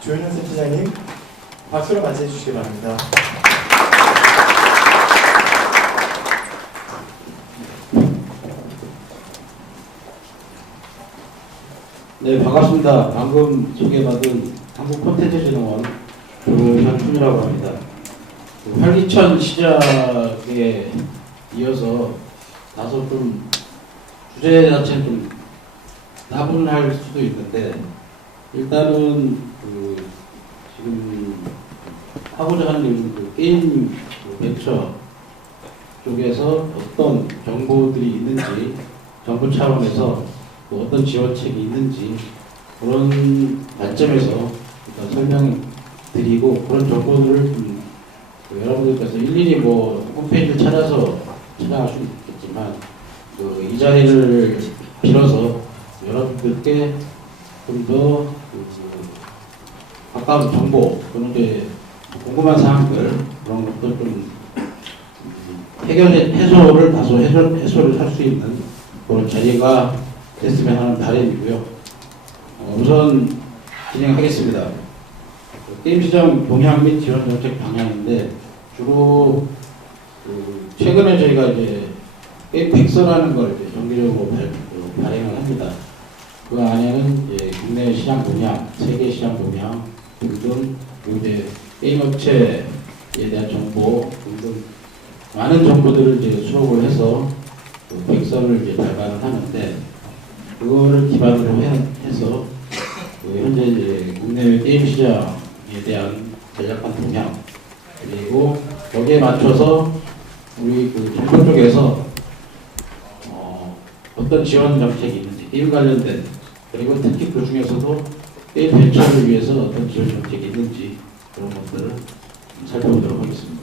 조현현 센터장님 박수로 맞이해 주시기 바랍니다. 네, 반갑습니다. 방금 소개받은 한국콘텐츠진흥원 조현준이라고 합니다. 활기찬 시작에 이어서 다소 좀 주제 자체는 좀 나분할 수도 있는데, 일단은 지금 하고자 하는 게임 벤처 쪽에서 어떤 정보들이 있는지, 정부 차원에서 또 어떤 지원책이 있는지 그런 관점에서 일단 설명드리고, 그런 정보들을 좀 여러분들께서 일일이 홈페이지를 찾아서 찾아갈 수는 있겠지만 이 자리를 빌어서 여러분들께 좀 더 가까운 정보, 그런 게 궁금한 사항들, 그런 것들 좀 해소를 다소 해소를 할 수 있는 그런 자리가 됐으면 하는 바람이고요. 우선 진행하겠습니다. 게임시장 동향 및 지원 정책 방향인데, 주로 최근에 저희가 이제 게임 백서라는 걸 이제 정기적으로 발행을 합니다. 그 안에는 이제 국내 시장 동향, 세계 시장 동향 등등, 그리고 이제 게임 업체에 대한 정보 등등 많은 정보들을 이제 수록을 해서 백서를 이제 발간을 하는데, 그거를 기반으로 해서 현재 이제 국내 게임 시장에 대한 전략한 동향, 그리고 거기에 맞춰서 우리 정부 쪽에서 어떤 지원 정책이 있는지, 게임 관련된, 그리고 특히 그 중에서도 게임 벤처를 위해서 어떤 지원 정책이 있는지 그런 것들을 살펴보도록 하겠습니다.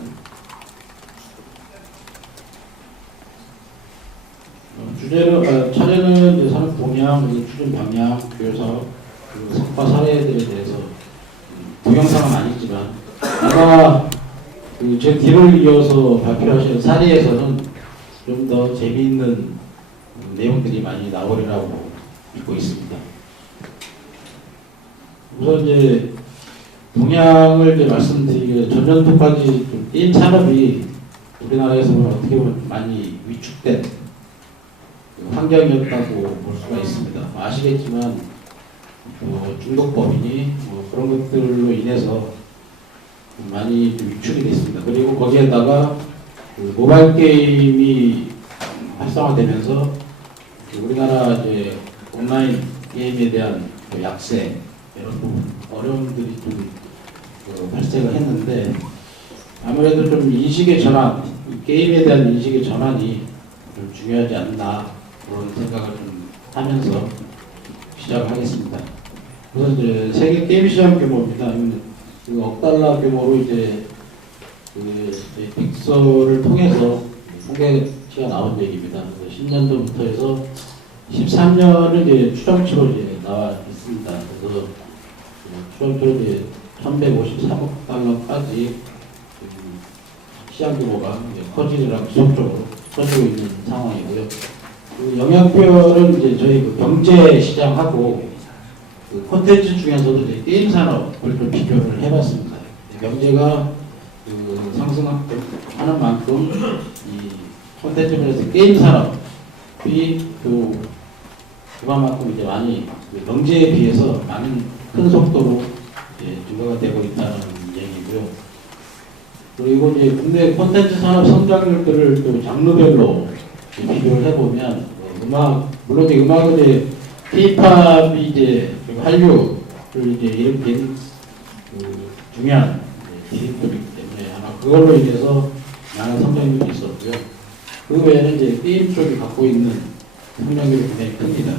차례는 이제 산업 동향, 추진 방향, 교육사업, 그리고 성과 사례들에 대해서 동영상은 아니지만 아마 제 뒤를 이어서 발표하시는 사례에서는 좀 더 재미있는 내용들이 많이 나오리라고 믿고 있습니다. 우선 이제 동향을 이제 말씀드리기 전년도까지 게임 산업이 우리나라에서 어떻게 보면 많이 위축된 환경이었다고 볼 수가 있습니다. 아시겠지만 중독법이니 그런 것들로 인해서 많이 위축이 됐습니다. 그리고 거기에다가 모바일 게임이 활성화되면서 우리나라 이제 온라인 게임에 대한 약세, 이런 어려움들이 좀 발생을 했는데, 아무래도 좀 인식의 전환, 게임에 대한 인식의 전환이 좀 중요하지 않나 그런 생각을 좀 하면서 시작을 하겠습니다. 우선 이제 세계 게임 시장 규모입니다. 억 달러 규모로 이제 빅서를 통해서 통계치가 나온 얘기입니다. 10년도부터 해서 13년은 이제 추정치로 이제 나와 있습니다. 그래서 추정치로 이제 1,153억 달러까지 시장 규모가 커지느라 지속적으로 커지고 있는 상황이고요. 영향별은 이제 저희 경제 시장하고 콘텐츠 중에서도 이제 게임 산업을 좀 비교를 해봤습니다. 경제가 상승하는 만큼 이 콘텐츠 면에서 게임 산업이 그만큼 이제 많이 경제에 비해서 많은 큰 속도로 이제 증가가 되고 있다는 얘기고요. 그리고 이제 국내 콘텐츠 산업 성장률들을 또 장르별로 비교를 해보면 물론 이제 음악은 이제 K-팝이 이제 한류를 이제 일으킨 중요한 기립들이기 때문에 아마 그걸로 인해서 많은 성장률이 있었고요. 그 외에는 이제 게임 쪽이 갖고 있는 성장률이 굉장히 큽니다.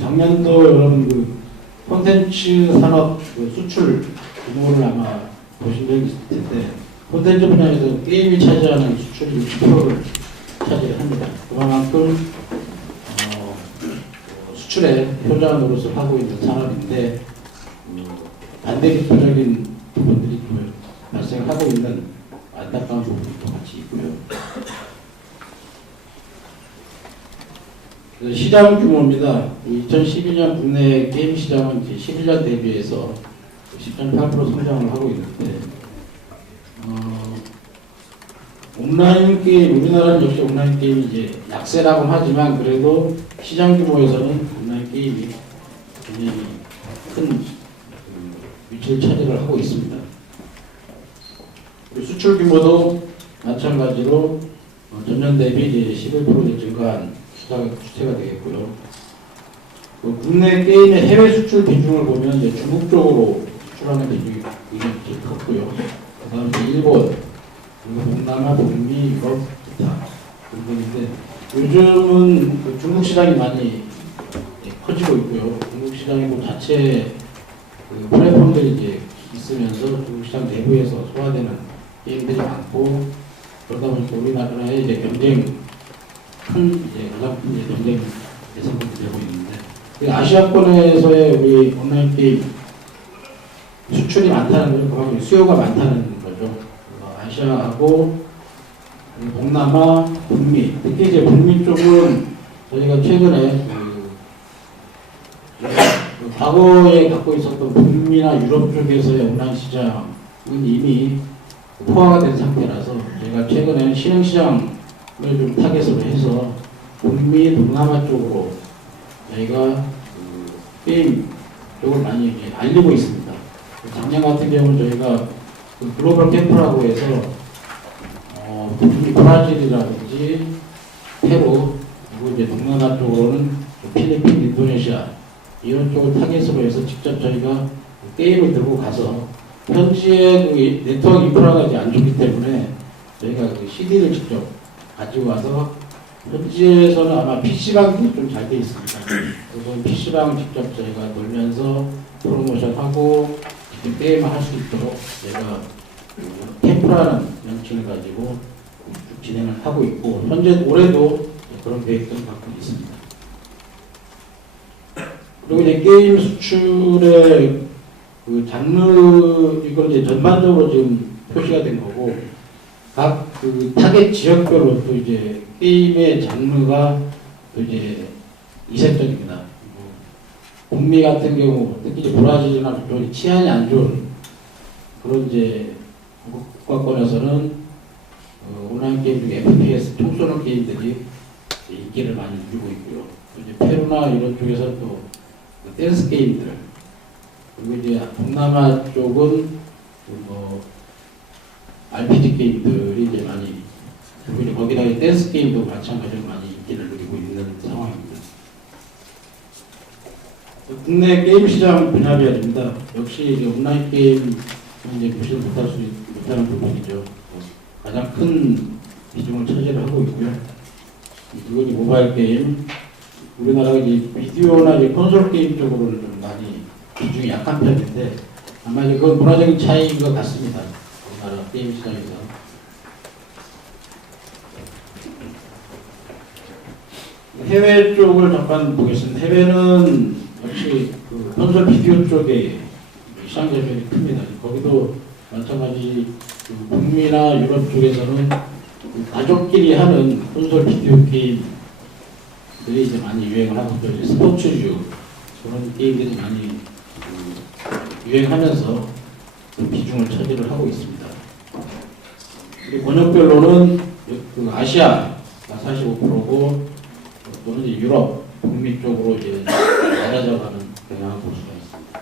작년도 여러분 콘텐츠 산업 수출 규모를 아마 보신 적이 있을 텐데, 콘텐츠 분야에서 게임이 차지하는 수출이 60%를 차지를 합니다. 그만큼 수출의 효자 노릇을 하고 있는 산업인데, 반대기표적인 부분들이 발생하고 있는 안타까운 부분도 같이 있고요. 시장 규모입니다. 2012년 국내 게임 시장은 11년 대비해서 10.8% 성장을 하고 있는데 온라인 게임, 우리나라는 역시 온라인 게임이 이제 약세라고 하지만 그래도 시장 규모에서는 온라인 게임이 굉장히 큰 위치를 차지를 하고 있습니다. 수출 규모도 마찬가지로 전년 대비 이제 11% 증가한 추세가 되겠고요. 국내 게임의 해외 수출 비중을 보면 이제 중국 쪽으로 수출하는 비중이 굉장히 컸고요. 그다음에 일본, 그리고 동남아, 북미, 유럽, 기타 등등인데 요즘은 그 중국 시장이 많이 커지고 있고요. 중국 시장이 뭐 자체 그 플랫폼들이 이제 있으면서 중국 시장 내부에서 소화되는 게임들이 많고 그러다 보니까 우리나라의 이제 경쟁 가장 큰 이제 경쟁 대상이 되고 있는데 그 아시아권에서의 우리 온라인 게임 수출이 많다는 건 그만큼 수요가 많다는 거죠. 아시아하고 동남아, 북미, 특히 이제 북미 쪽은 저희가 최근에 과거에 갖고 있었던 북미나 유럽 쪽에서의 온라인 시장은 이미 포화가 된 상태라서 저희가 최근에 신흥시장을 좀 타겟으로 해서 북미, 동남아 쪽으로 저희가 게임 쪽을 많이 알리고 있습니다. 작년 같은 경우는 저희가 글로벌 캠프라고 해서 북미 브라질이라든지 페루 그리고 이제 동남아 쪽으로는 필리핀, 인도네시아 이런 쪽을 타겟으로 해서 직접 저희가 게임을 들고 가서 현지의 그 네트워크 인프라가 이제 안 좋기 때문에 저희가 그 CD를 직접 가지고 와서 현지에서는 아마 PC방이 좀 잘 돼 있습니다. 그래서 PC방 직접 저희가 놀면서 프로모션하고 직접 게임을 할 수 있도록 저희가 캠프라는 명칭을 가지고 쭉 진행을 하고 있고 현재 올해도 그런 계획들을 갖고 있습니다. 그리고 이제 게임 수출의 그 장르 이건 이제 전반적으로 지금 표시가 된 거고 각 그 타겟 지역별로 또 이제 게임의 장르가 또 이제 이색적입니다. 북미 같은 경우 특히 이제 브라질이나 그쪽 치안이 안 좋은 그런 이제 국가권에서는 온라인 게임 중에 FPS 총 쏘는 게임들이 인기를 많이 누리고 있고요. 이제 페루나 이런 쪽에서 또 댄스 게임들 그리고 이제 동남아 쪽은 뭐 RPG 게임들이 이제 많이 그리고 이제 거기다 댄스 게임도 마찬가지로 많이 인기를 누리고 있는 상황입니다. 국내 게임 시장 분야별입니다. 역시 이제 온라인 게임 이제 무시를 못하는 부분이죠. 가장 큰 비중을 차지를 하고 있고요. 그리고 이제 모바일 게임, 우리나라가 이제 비디오나 이제 콘솔 게임 쪽으로는 좀 많이 비중이 약한 편인데 아마 이제 그건 문화적인 차이인 것 같습니다. 우리나라 게임 시장에서. 해외 쪽을 잠깐 보겠습니다. 해외는 역시 그 콘솔 비디오 쪽에 시장 점유율이 큽니다. 거기도 마찬가지 그 북미나 유럽 쪽에서는 그 가족끼리 하는 콘솔 비디오 게임들이 이제 많이 유행을 하고 있죠. 스포츠류 그런 게임들이 많이 유행하면서 그 비중을 차지를 하고 있습니다. 그리고 권역별로는 그 아시아가 45%고 또는 이제 유럽, 북미 쪽으로 이제 낮아져가는 경향을 볼 수가 있습니다.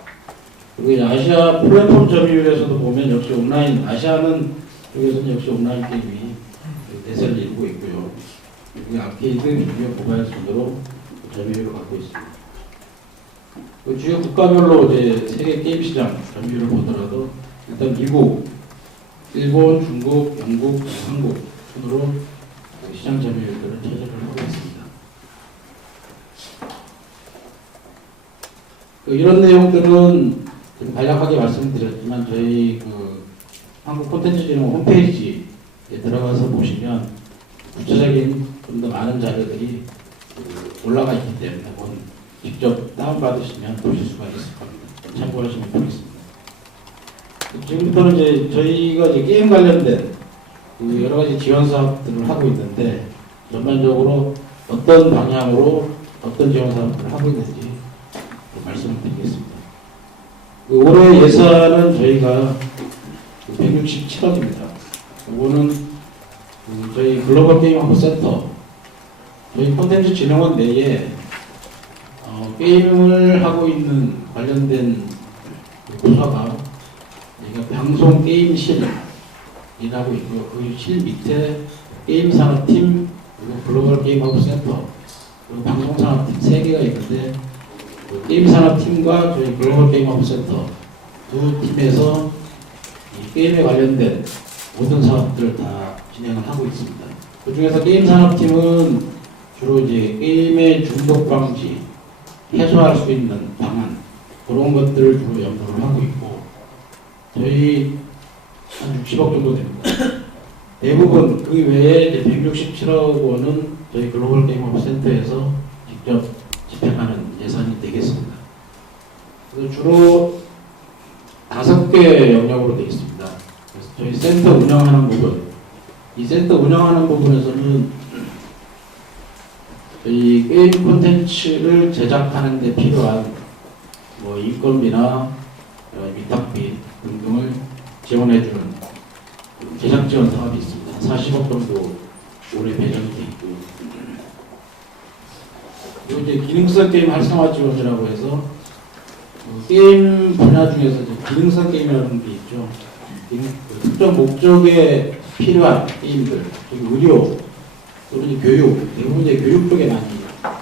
그리고 이제 아시아 플랫폼 점유율에서도 보면 역시 온라인, 아시아는 쪽에서는 역시 온라인 게임이 대세를 이루고 있고요. 그리고 아케이드, 비디오, 모바일 순으로 점유율을 갖고 있습니다. 그 주요 국가별로 이제 세계 게임 시장 점유율을 보더라도 일단 미국, 일본, 중국, 영국, 한국 순으로 시장 점유율들을 차지를 하고 있습니다. 이런 내용들은 좀 간략하게 말씀드렸지만 저희 그 한국 콘텐츠진흥 홈페이지에 들어가서 보시면 구체적인 좀 더 많은 자료들이 올라가 있기 때문에 직접 다운받으시면 보실 수가 있을 겁니다. 참고하시면 좋겠습니다. 지금부터는 이제 저희가 이제 게임 관련된 그 여러 가지 지원 사업들을 하고 있는데 전반적으로 어떤 방향으로 어떤 지원 사업들을 하고 있는지 말씀을 드리겠습니다. 올해 예산은 저희가 167억입니다. 이거는 저희 글로벌 게임 허브 센터, 저희 콘텐츠 진흥원 내에 게임을 하고 있는 관련된 부서가 저희가 방송 게임실이라고 있고요. 그 실 밑에 게임 산업팀, 그리고 글로벌 게임 허브 센터, 그리고 방송 산업팀 3개가 있는데 그 게임 산업팀과 저희 글로벌 게임 허브 센터 두 팀에서 이 게임에 관련된 모든 사업들을 다 진행을 하고 있습니다. 그 중에서 게임 산업팀은 주로 이제 게임의 중독 방지, 해소할 수 있는 방안, 그런 것들을 주로 연구를 하고 있고, 저희 한 60억 정도 됩니다. 대부분 그 외에 이제 167억 원은 저희 글로벌 게임 허브 센터에서 직접 집행하는 예산이 되겠습니다. 그래서 주로 5개 영역으로 되어 있습니다. 그래서 저희 센터 운영하는 부분, 이 센터 운영하는 부분에서는 저희 게임 콘텐츠를 제작하는 데 필요한 뭐 인건비나 위탁비 등등을 지원해주는 제작 지원 사업이 있습니다. 40억 정도 올해 배정이 되어 있고요. 그리고 이제 기능성 게임 활성화 지원이라고 해서 게임 분야 중에서 이제 기능성 게임이라는 게 있죠. 특정 목적에 필요한 게임들, 그리고 의료, 또는 교육, 대부분 이제 교육 쪽에 많이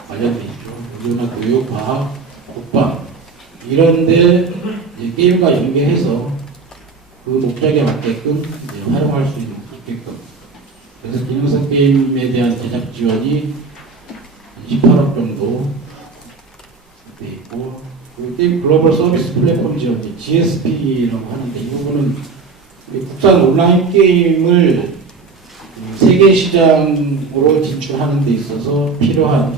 관련돼 있죠. 의료나 교육, 과학, 국방 이런데 게임과 연계해서 그 목적에 맞게끔 이제 활용할 수 있게끔. 그래서 기능성 게임에 대한 제작 지원이 18억 정도 돼 있고, 그 게임 글로벌 서비스 플랫폼 지원, GSP라고 하는데 이 부분은 국산 온라인 게임을 세계 시장으로 진출하는 데 있어서 필요한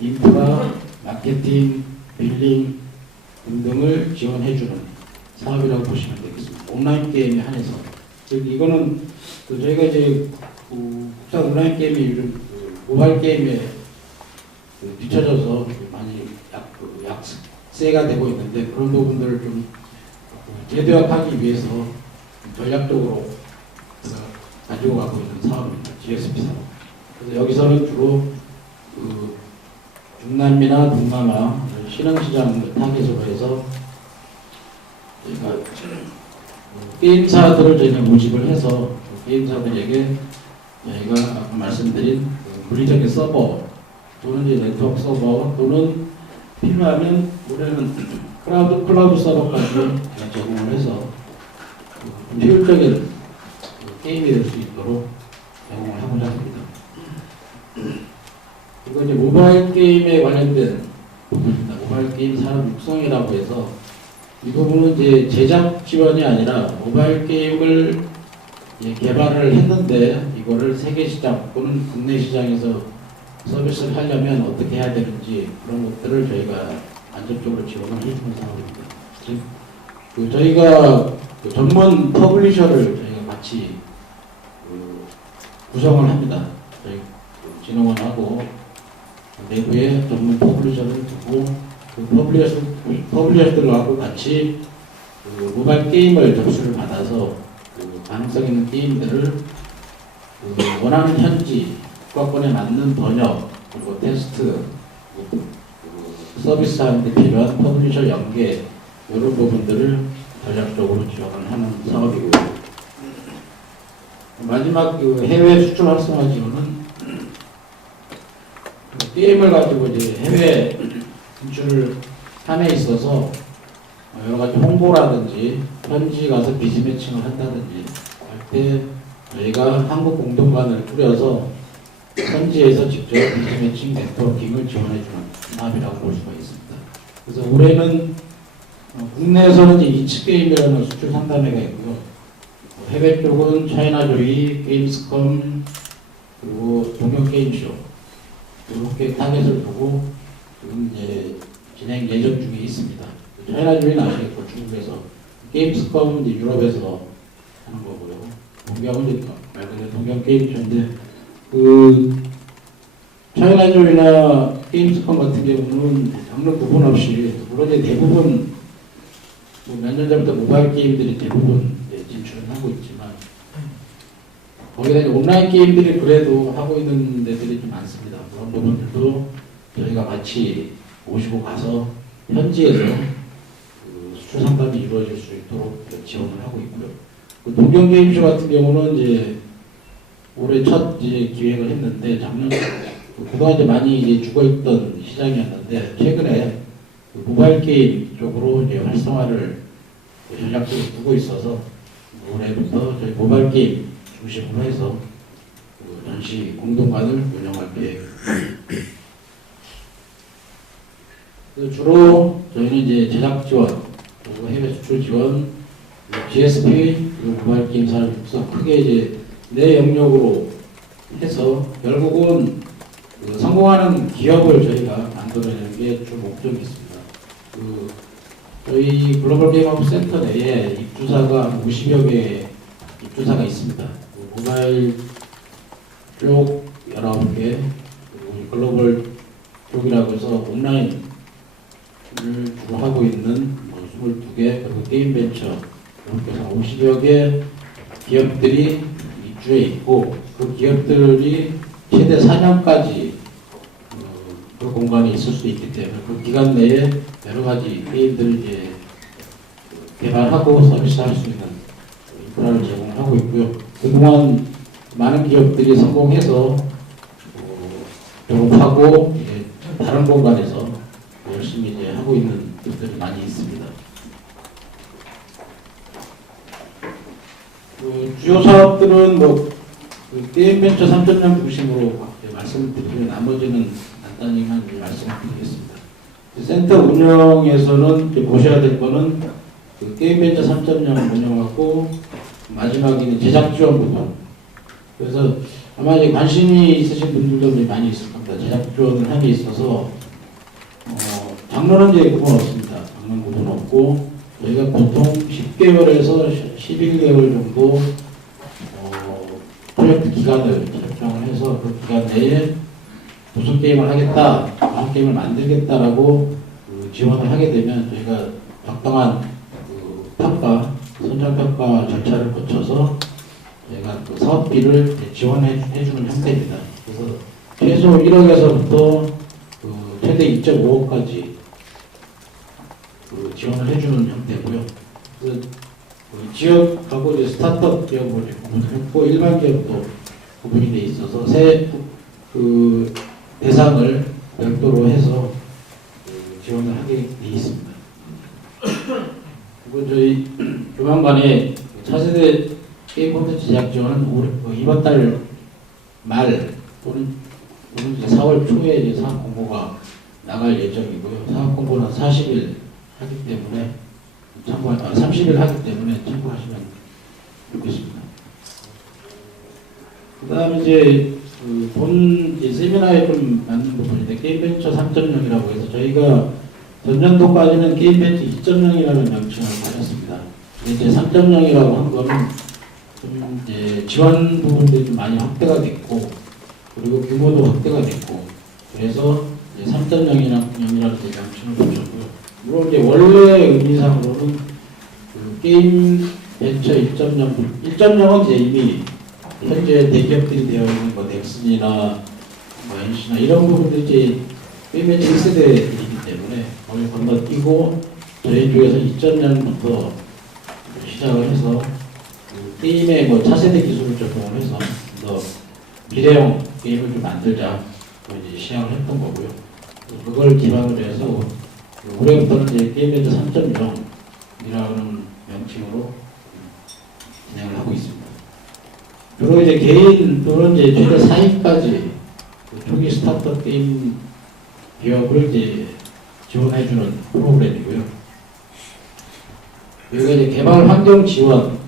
인프라, 마케팅, 빌링 등등을 지원해주는 사업이라고 보시면 되겠습니다. 온라인 게임에 한해서. 이거는 저희가 이제 국산 온라인 게임이 요즘 모바일 게임에 뒤처져서 많이 약세가 되고 있는데, 그런 부분들을 좀 제도화하기 위해서 전략적으로 가지고 가고 있는 사업입니다. GSP 사업. 그래서 여기서는 주로 중남미나 동남아 신흥시장을 타깃으로 해서 저희가 게임사들을 저희가 모집을 해서 게임사들에게 저희가 아까 말씀드린 물리적인 서버 또는 이제 네트워크 서버 또는 필요하면 올해는 클라우드 서버까지 제공을 해서 효율적인 게임이 될 수 있도록 제공을 하고자 합니다. 그리고 이제 모바일 게임에 관련된 부분입니다. 모바일 게임 산업 육성이라고 해서 이 부분은 이제 제작 지원이 아니라 모바일 게임을 개발을 했는데 이거를 세계 시장 또는 국내 시장에서 서비스를 하려면 어떻게 해야 되는지 그런 것들을 저희가 안정적으로 지원을 해주는 사업입니다. 즉, 저희가 전문 퍼블리셔를 저희가 같이 구성을 합니다. 저희 진흥원하고 내부에 전문 퍼블리셔를 두고 그 퍼블리셔들하고 같이 모바일 게임을 접수를 받아서 가능성 있는 게임들을 원하는 현지 국가권에 맞는 번역 그리고 테스트 서비스 하는데 필요한 퍼블리셔 연계 이런 부분들을 전략적으로 지원을 하는 사업이고요. 마지막 해외 수출 활성화 지원은 게임을 가지고 이제 해외 진출을 함에 있어서 여러 가지 홍보라든지 현지 가서 비즈 매칭을 한다든지 할 때 저희가 한국 공동관을 꾸려서 현지에서 직접 비즈 매칭 네트워킹을 지원해주는 사업이라고 볼 수가 있습니다. 그래서 올해는 국내에서는 이제 이츠 게임이라는 수출 상담회가 있고요. 해외 쪽은 차이나조이, 게임스컴, 그리고 동경게임쇼 이렇게 타겟을 두고 지금 이제 진행 예정 중에 있습니다. 차이나조이는 아시겠고 중국에서, 게임스컴은 이제 유럽에서 하는 거고요. 동경은 이제 말 그대로 동경게임쇼인데 차이나조이나 게임스컴 같은 경우는 장르 구분 없이 물론 이제 대부분 몇 년 전부터 모바일 게임들이 대부분 진출을 하고 있지만 거기다 이제 온라인 게임들이 그래도 하고 있는 데들이 좀 많습니다. 그런 부분들도 저희가 같이 모시고 가서 현지에서 그 수출 상담이 이루어질 수 있도록 지원을 하고 있고요. 그 동경 게임쇼 같은 경우는 이제 올해 첫 이제 기획을 했는데 작년 그동안 이제 많이 이제 죽어있던 시장이었는데 최근에 그 모바일 게임 쪽으로 이제 활성화를 전략적으로 두고 있어서 올해부터 저희 모바일 게임 중심으로 해서 그 전시 공동관을 운영할 계획입니다. 주로 저희는 이제 제작 지원, 그리고 해외 수출 지원, GSP, 그리고 모바일 게임 산업에서 크게 이제 내 영역으로 해서 결국은 그 성공하는 기업을 저희가 만들어내는 게 주 목적이 있습니다. 그 저희 글로벌 게임업 센터 내에 입주사가 50여 개 입주사가 있습니다. 그 모바일 쪽 19개, 그리고 글로벌 쪽이라고 해서 온라인을 주로 하고 있는 22개, 그리고 게임 벤처 이렇게 해서 50여 개 기업들이 입주해 있고 그 기업들이 최대 4년까지 그 공간에 있을 수 있기 때문에 그 기간 내에 여러 가지 게임들을 이제 개발하고 서비스할 수 있는 인프라를 제공하고 있고요. 그동안 많은 기업들이 성공해서 졸업하고 이제 다른 공간에서 열심히 이제 하고 있는 것들이 많이 있습니다. 그 주요 사업들은 그 게임 벤처 3.0 중심으로 말씀드리면 나머지는 간단히만 말씀을 드리겠습니다. 센터 운영에서는 보셔야 될 거는 그 게임 벤처 3.0 운영하고 마지막에는 제작 지원 부분. 그래서 아마 이제 관심이 있으신 분들도 많이 있을 겁니다. 제작 지원을 함에 있어서 장르는 이제 구분 없습니다. 장르 구분 없고 저희가 보통 10개월에서 11개월 정도 프로젝트 기간을 설정을 해서 그 기간 내에 무슨 게임을 하겠다, 무슨 게임을 만들겠다라고 그 지원을 하게 되면 저희가 적당한 그 평가, 선정평가 절차를 거쳐서 저희가 그 사업비를 지원해 주는 형태입니다. 그래서 최소 1억에서부터 그 최대 2.5억까지 그 지원을 해주는 형태고요. 그 지역하고 이제 스타트업 기업을 구분했고 일반 기업도 구분이 돼 있어서 그 대상을 별도로 해서 그 지원을 하게 돼 있습니다. 그리고 저희 조만간에 차세대 게임 콘텐츠 제작 지원은 이번 달 말 또는 이제 4월 초에 이제 사업 공고가 나갈 예정이고요. 사업 공고는 40일 하기 때문에 30일 하기 때문에 참고하시면 좋겠습니다. 그 다음에 이제 본 세미나에 좀 맞는 부분인데 게임벤처 3.0이라고 해서 저희가 전년도까지는 게임벤처 2.0이라는 명칭을 가졌습니다. 이제 3.0이라고 한 거는 좀 이제 지원 부분들이 좀 많이 확대가 됐고 그리고 규모도 확대가 됐고 그래서 이제 3.0이라는 명칭을 붙였고요. 물론 이제 원래 의미상으로는 그 게임 벤처 1.0, 1.0은 이제 이미 현재 대기업들이 되어 있는 넥슨이나 NC나 이런 부분들이 이제 게임 벤처 1세대이기 때문에 거기 건너뛰고 저희 쪽에서 2.0부터 시작을 해서 그 게임의 차세대 기술을 적용을 해서 더 미래형 게임을 좀 만들자 이제 시작을 했던 거고요. 그걸 기반으로 해서 올해부터는 이제 게임벤처 3.0이라는 명칭으로 진행을 하고 있습니다. 주로 이제 개인 또는 이제 최대 4인까지 초기 스타트업 게임 기업을 이제 지원해주는 프로그램이고요. 여기가 이제 개발 환경 지원,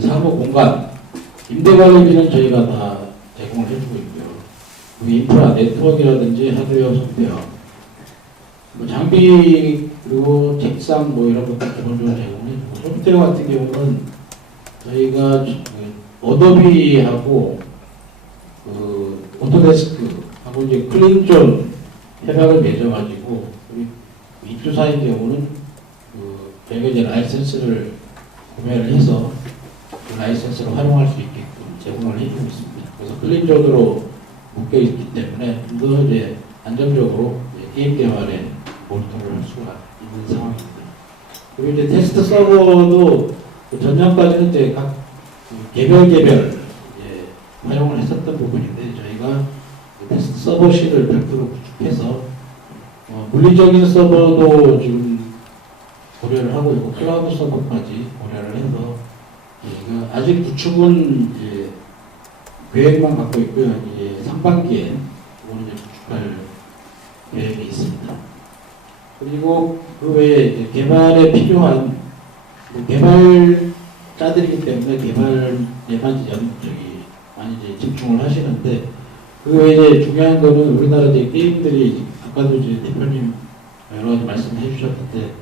사무 공간, 임대 관리비는 저희가 다 제공을 해주고 있고요. 그 인프라, 네트워크라든지 하드웨어, 소프트웨어, 장비 그리고 책상 이런 것들 기본적으로 제공해주고 소프트웨어 같은 경우는 저희가 어도비하고 그 오토데스크하고 이제 클린존 협약을 맺어가지고 입주사인 경우는 그 저희가 이제 라이센스를 구매를 해서 그 라이센스를 활용할 수 있게끔 제공을 해주고 있습니다. 그래서 클린존으로 묶여 있기 때문에 좀 더 이제 안정적으로 이제 게임 개발에 몰두를 할 수가 있는 상황입니다. 그리고 이제 테스트 서버도 그 전년까지는 이제 각 개별 이제 활용을 했었던 부분인데 저희가 그 테스트 서버실을 별도로 구축해서 물리적인 서버도 지금 고려를 하고 있고 클라우드 서버까지 고려를 해서 저희가 아직 구축은 이제 계획만 갖고 있고요. 이제 상반기에 그거는 이제 구축할 계획이 있습니다. 그리고 그 외에 이제 개발에 필요한 개발자들이기 때문에 개발에만 많이 이제 집중을 하시는데 그 외에 이제 중요한 거는 우리나라 이제 게임들이 아까도 이제 대표님 여러 가지 말씀해 주셨는데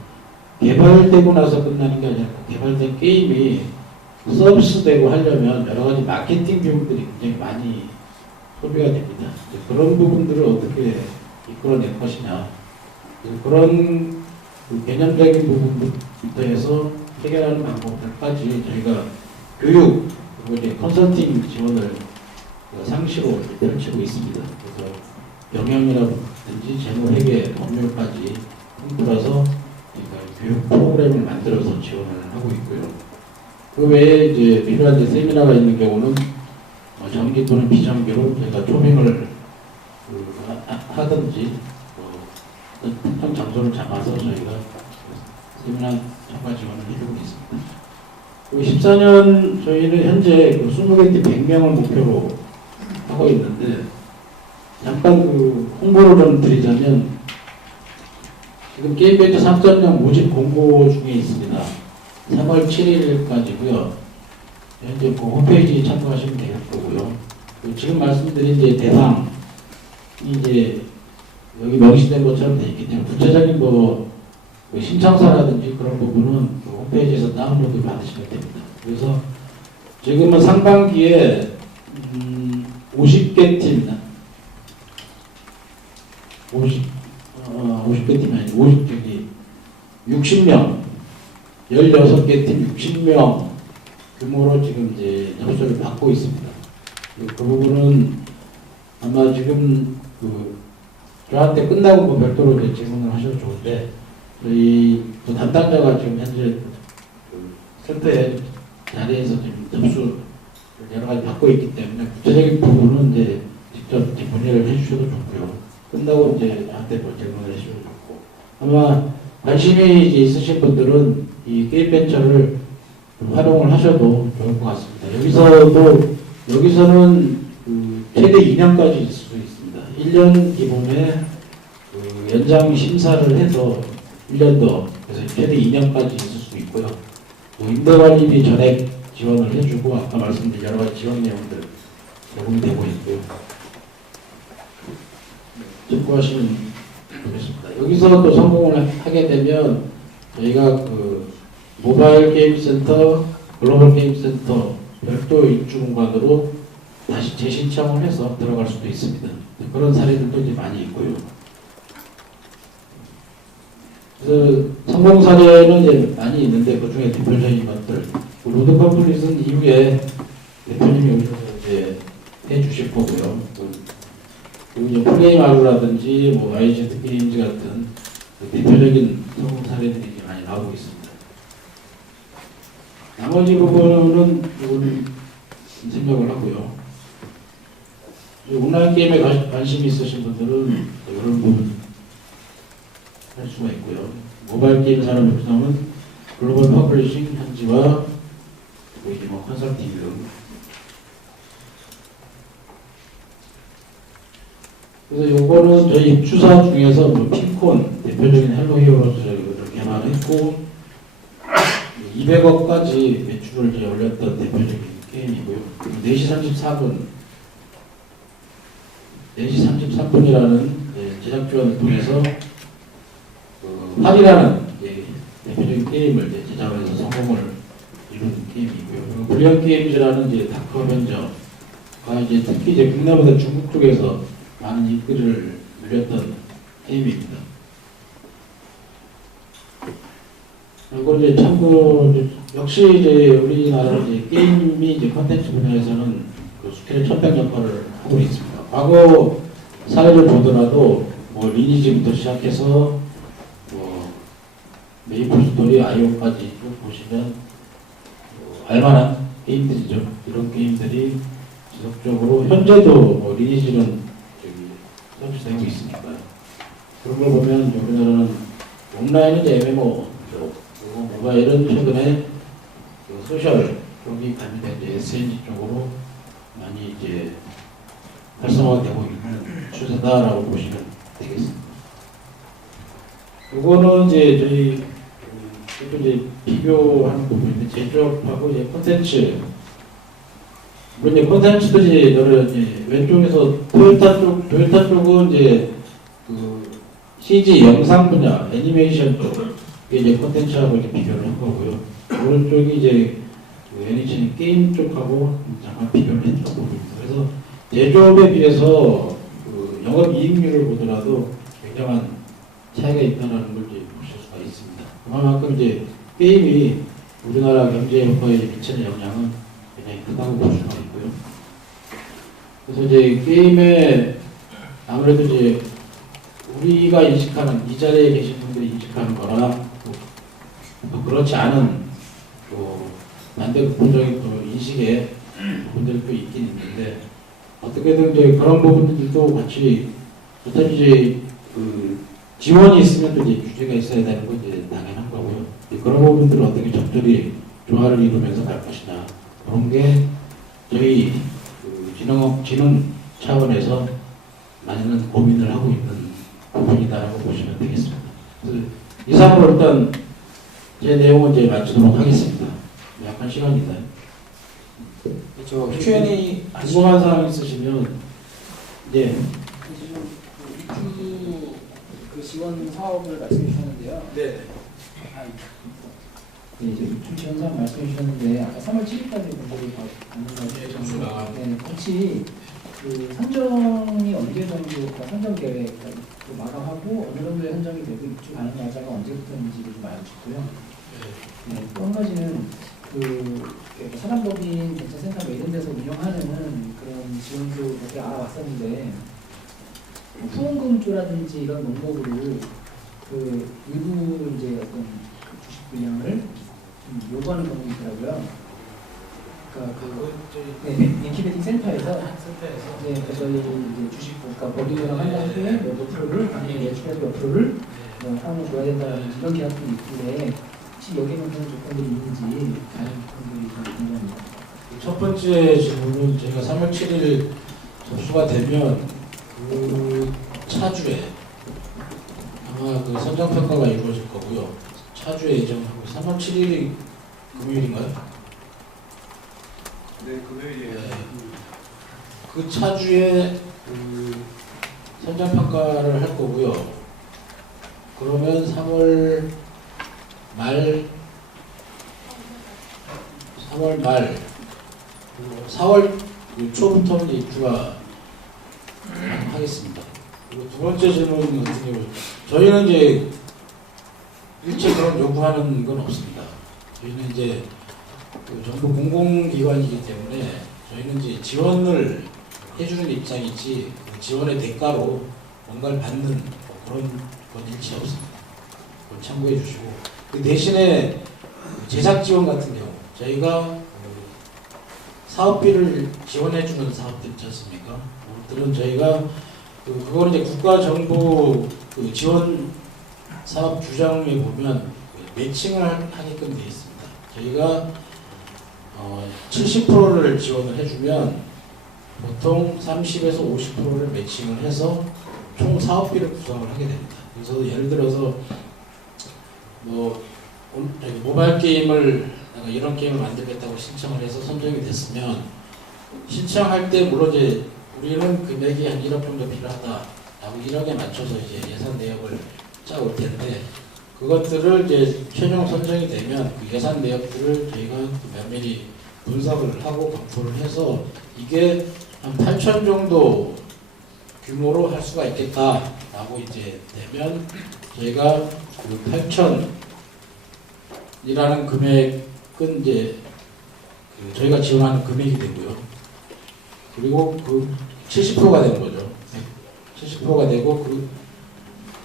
개발되고 나서 끝나는 게 아니라 개발된 게임이 서비스되고 하려면 여러 가지 마케팅 비용들이 굉장히 많이 소비가 됩니다. 그런 부분들을 어떻게 이끌어낼 것이냐 그런 그 개념적인 부분부터 해서 해결하는 방법들까지 저희가 교육 그리고 이제 컨설팅 지원을 상시로 펼치고 있습니다. 그래서 경영이라든지 재무회계 법률까지 통틀어서 교육 프로그램을 만들어서 지원을 하고 있고요. 그 외에 이제 필요한 이제 세미나가 있는 경우는 정기 또는 비정기로 저희가 조명을 하든지 특정 장소를 잡아서 저희가 세미나 참가 지원을 해주고 있습니다. 14년 저희는 현재 그 20개 팀 100명을 목표로 하고 있는데 잠깐 그 홍보를 좀 드리자면 지금 게임벤처 3.0 모집 공고 중에 있습니다. 3월 7일까지고요. 현재 그 홈페이지 참고하시면 될 거고요. 지금 말씀드린 이제 대상이 이제 여기 명시된 것처럼 되어 있기 때문에 구체적인 뭐 신청서라든지 그런 부분은 그 홈페이지에서 다운로드 받으시면 됩니다. 그래서 지금은 상반기에 50개 팀, 50개 팀이 아니고 60명, 16개 팀 60명 규모로 지금 이제 접수를 받고 있습니다. 그 부분은 아마 지금 저한테 끝나고 뭐 별도로 이제 질문을 하셔도 좋은데 저희 그 담당자가 지금 현재 그 센터에 자리에서 지금 접수 여러 가지 받고 있기 때문에 구체적인 부분은 이제 직접 이제 문의를 해주셔도 좋고요. 끝나고 이제 저한테 뭐 질문을 해주셔도 좋고 아마 관심이 이제 있으신 분들은 이 게임벤처를 활용을 하셔도 좋을 것 같습니다. 여기서는 그 최대 2년까지 있을 수 있습니다. 1년 기본에 그 연장 심사를 해서 1년 더 그래서 최대 2년까지 있을 수 있고요. 또 임대관리비 전액 지원을 해주고 아까 말씀드린 여러 가지 지원 내용들 제공되고 있고요. 참고하시면 좋겠습니다. 여기서 또 성공을 하게 되면 저희가 그 모바일 게임 센터, 글로벌 게임 센터 별도 입주공간으로 다시 재신청을 해서 들어갈 수도 있습니다. 그런 사례들도 이제 많이 있고요. 그래서 성공 사례는 이제 많이 있는데 그 중에 대표적인 것들 로드 컴플릿은 이후에 대표님이 여기서 이제 해주실 거고요. 그리고 이제 플레이마루라든지 뭐 YZ 게임즈 같은 그 대표적인 성공 사례들이 이제 많이 나오고 있습니다. 나머지 부분은 조금 생각을 하고요. 온라인 게임에 관심이 있으신 분들은 이런 부분 할 수가 있고요. 모바일 게임 산업 육성은 글로벌 퍼블리싱 현지와 이제 뭐 컨설팅 등. 그래서 요거는 저희 입주사 중에서 뭐 핀콘 대표적인 헬로 히어로즈 이거를 개발했고 200억까지 매출을 이제 올렸던 대표적인 게임이고요. 4시 33분이라는 제작 지원을 통해서 활이라는 대표적인 게임을 이제 제작을 해서 성공을 이룬 게임이고요. 그리고 브리언 게임즈라는 이제 다크 어벤져가 이제 특히 이제 국내보다 중국 쪽에서 많은 인기를 누렸던 게임입니다. 그리고 이제 참고 역시 이제 우리나라 이제 게임이 이제 컨텐츠 분야에서는 그 스케일 천백 역할을 하고 있습니다. 과거 사회를 보더라도 뭐 리니지부터 시작해서 뭐 메이플 스토리, 아이오까지 쭉 보시면 알만한 게임들이죠. 이런 게임들이 지속적으로 현재도 뭐 리니지는 저기 서비스되고 있으니까요. 그런 걸 보면 우리나라는 온라인은 이제 MMO 쪽, 그리고 모바일은 최근에 그 소셜 쪽이 가미된 이제 SNG 쪽으로 많이 이제 활성화되고 있는 추세다라고 보시면 되겠습니다. 이거는 이제 저희 또 이제 비교하는 부분인데 제조업하고 이제 콘텐츠. 물론 이제 콘텐츠도 이제 여러 이제 왼쪽에서 토요타 쪽은 이제 그 CG 영상 분야, 애니메이션 쪽 이제 콘텐츠하고 이렇게 비교를 한 거고요. 오른쪽이 이제 그 NH는 게임 쪽하고 잠깐 비교를 했던 부분입니다. 그래서 제조업에 비해서 그 영업 이익률을 보더라도 굉장한 차이가 있다는 걸 이제 보실 수가 있습니다. 그만큼 이제 게임이 우리나라 경제 효과에 미치는 영향은 굉장히 크다고 볼 수가 있고요. 그래서 이제 게임에 아무래도 이제 우리가 인식하는 이 자리에 계신 분들이 인식하는 거나 또 그렇지 않은 또 반대급부적인 또 인식의 부분들도 있긴 있는데 어떻게든 이제 그런 부분들도 같이 어차피 이제 그 지원이 있으면 또 이제 규제가 있어야 되는 건 이제 당연한 거고요. 그런 부분들을 어떻게 적절히 조화를 이루면서 갈 것이냐 그런 게 저희 그 진흥 차원에서 많은 고민을 하고 있는 부분이다라고 보시면 되겠습니다. 그래서 이상으로 일단 제 내용은 이제 마치도록 하겠습니다. 약간 시간이다. 저 Q&A 궁금한 사람 있으시면 네. 지금 그 그 지원 사업을 말씀해 주셨는데요. 네. 이제 지원 사업 말씀해 주셨는데 아까 3월 7일까지 공고를 받는 네, 점수 나가고. 네, 혹시 그 선정이 언제 정도가 선정 계획 그 마감하고 어느 정도에 선정이 되고 입주 가능 날짜가 언제부터인지를 좀 알고 싶고요. 네, 또 한 가지는 그 사단법인 벤처센터 뭐 이런 데서 운영하는 그런 지원도 몇개 알아봤었는데 후원금조라든지 이런 명목으로 그 일부 이제 어떤 그 주식 분량을 좀 요구하는 경우가 있더라고요. 그러니까 네, 인큐베이팅 센터에서 네, 저희 이제 주식 그러니까 법인이랑 한 다음에 몇 프로를 아니면 매출액 몇 프로를 사용을 줘야 된다는 이런 계약들이 있길래 혹시 여기는 그런 조건들이 있는지 다른 조건들이 좀 궁금합니다. 첫 번째 질문은 저희가 3월 7일 접수가 되면 그 차주에 아마 그 선정평가가 이루어질 거고요. 차주에 예정하고 3월 7일이 금요일인가요? 네, 금요일이에요. 그 차주에 그 선정평가를 할 거고요. 그러면 3월 말 4월 초부터는 입주가 하겠습니다. 그리고 두 번째 질문은 어떻게 보죠? 저희는 이제 일체 그런 요구하는 건 없습니다. 저희는 이제 그 정부 공공기관이기 때문에 저희는 이제 지원을 해주는 입장이지 그 지원의 대가로 뭔가를 받는 그런 건 일체 없습니다. 그건 참고해 주시고 그 대신에 제작 지원 같은 경우 저희가 사업비를 지원해주는 사업들 있지 않습니까? 그것들은 저희가 그거는 이제 국가 정부 그 지원 사업 규정에 보면 매칭을 하게끔 되어 있습니다. 저희가 70%를 지원을 해주면 보통 30에서 50%를 매칭을 해서 총 사업비를 구성을 하게 됩니다. 그래서 예를 들어서 뭐 모바일 게임을 내가 이런 게임을 만들겠다고 신청을 해서 선정이 됐으면 신청할 때 물론 이제 우리는 금액이 한 1억 정도 필요하다라고 1억에 맞춰서 이제 예산 내역을 짜올 텐데 그것들을 이제 최종 선정이 되면 그 예산 내역들을 저희가 면밀히 분석을 하고 검토를 해서 이게 한 8천 정도 규모로 할 수가 있겠다라고 이제 되면 저희가 그 8천 이라는 금액은 이제 그 저희가 지원하는 금액이 되고요. 그리고 그 70%가 되는 거죠. 70%가 되고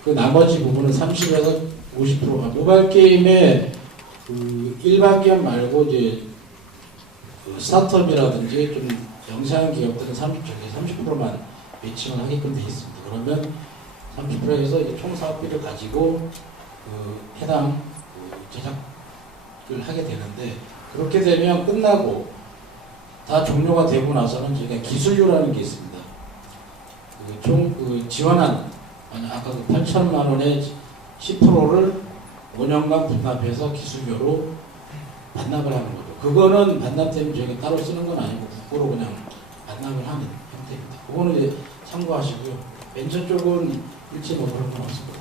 그 나머지 부분은 30에서 50%가 모바일 게임의 그 일반 기업 말고 이제 그 스타트업이라든지 좀 영세한 기업들은 30%만 매칭을 하게끔 되어 있습니다. 그러면 30%에서 총 사업비를 가지고 그 해당 그 제작을 하게 되는데, 그렇게 되면 끝나고 다 종료가 되고 나서는 저희가 기술료라는 게 있습니다. 총 지원한 아까 그 8천만 원의 10%를 5년간 분납해서 기술료로 반납을 하는 거죠. 그거는 반납 때문에 저희가 따로 쓰는 건 아니고 국고로 그냥 반납을 하는 형태입니다. 그거는 이제 참고하시고요. 벤처 쪽은 일체 뭐 그런 건 없습니다.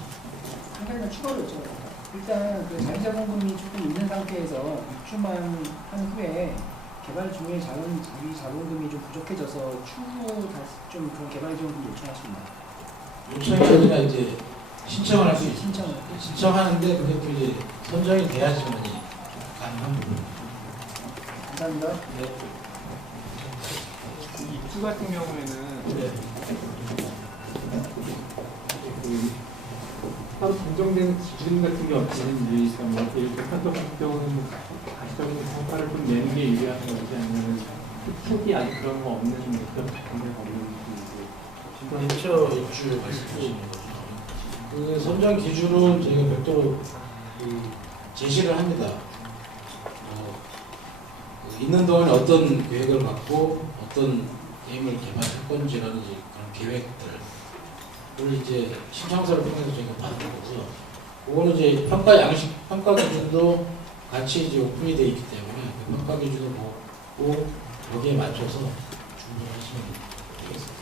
한 가지만 추가로 여쭤볼게요. 일단 그 자기자본금이 조금 있는 상태에서 입주만 한 후에 개발 중에 자기 자본금이 좀 부족해져서 추후 다시 좀 그런 개발 지원금 요청하십니다. 요청이 아니라 이제 신청을 할 수 있습니다. 신청을. 신청하는데 그게 또 이제 선정이 돼야지만 가능한 부분입니다. 감사합니다. 네. 입주 같은 경우에는 네. 따로 공정된 기준 같은 게 없는지, 이렇게 판독 같은 경우는 가시적인 성과를 좀 내는 게 유리한 건지, 아니면 특히 아직 그런 거 없는 그런 경우가 없는지. 벤처 입주 말씀하시는 거죠. 그 선정 기준은 저희가 별도로 제시를 합니다. 있는 동안에 어떤 계획을 갖고 어떤 게임을 개발할 건지라는 이제 그런 계획들을 이제 신청서를 통해서 저희가 받는 거고요. 그거는 이제 평가 기준도 같이 이제 오픈이 되어 있기 때문에 그 평가 기준을 보고 거기에 맞춰서 준비하시면 되겠습니다.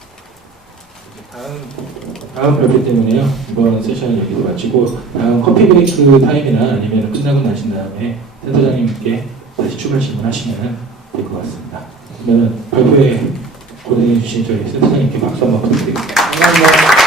다음 발표 때문에요. 이번 세션을 여기서 마치고 다음 커피 브레이크 타임이나 아니면 끝나고 나신 다음에 센터장님께 다시 추가 질문하시면 될 것 같습니다. 그러면 발표에 고생해 주신 저희 센터장님께 박수 한번 부탁드리겠습니다. 감사합니다.